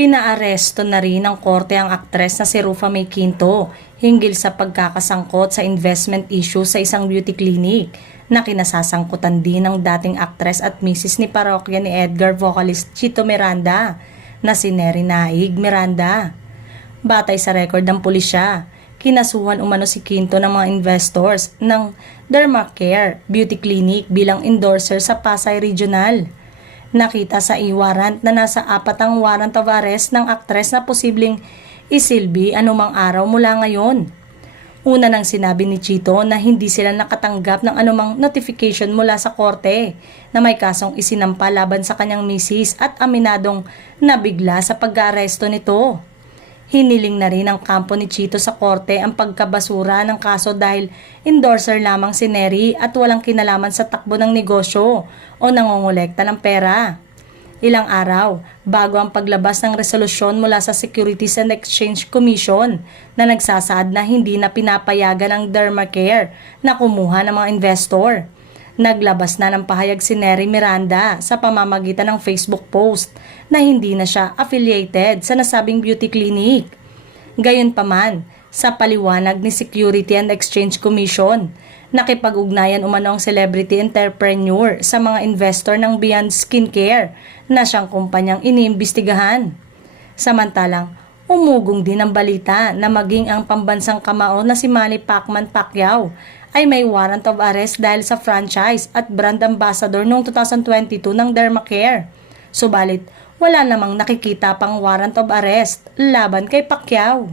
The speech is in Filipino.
Pinaaresto na rin ng korte ang aktres na si Rufa May Quinto hinggil sa pagkakasangkot sa investment issue sa isang beauty clinic na kinasasangkutan din ng dating aktres at misis ni parokya ni Edgar vocalist Chito Miranda na si Neri Naig Miranda. Batay sa record ng pulisya, kinasuhan umano si Quinto ng mga investors ng Dermacare Beauty Clinic bilang endorser sa Pasay Regional. Nakita sa e-warrant na nasa 4 ang warrant of arrest ng aktres na posibleng isilbi anumang araw mula ngayon. Una nang sinabi ni Chito na hindi sila nakatanggap ng anumang notification mula sa korte na may kasong isinampa laban sa kanyang misis at aminadong nabigla sa pag-aaresto nito. Hiniling na rin ng kampo ni Chito sa korte ang pagkabasura ng kaso dahil endorser lamang si Neri at walang kinalaman sa takbo ng negosyo o nangongolekta ng pera. Ilang araw bago ang paglabas ng resolusyon mula sa Securities and Exchange Commission na nagsasaad na hindi na pinapayagan ng Dermacare na kumuha ng mga investor. Naglabas na ng pahayag si Neri Miranda sa pamamagitan ng Facebook post na hindi na siya affiliated sa nasabing beauty clinic. Gayunpaman, sa paliwanag ni Security and Exchange Commission, nakipag-ugnayan umano ang celebrity entrepreneur sa mga investor ng Beyond Skincare na siyang kumpanyang iniimbestigahan. Samantalang, umugong din ang balita na maging ang pambansang kamao na si Manny Pacquiao ay may warrant of arrest dahil sa franchise at brand ambassador noong 2022 ng Dermacare. Subalit, wala namang nakikita pang warrant of arrest laban kay Pacquiao.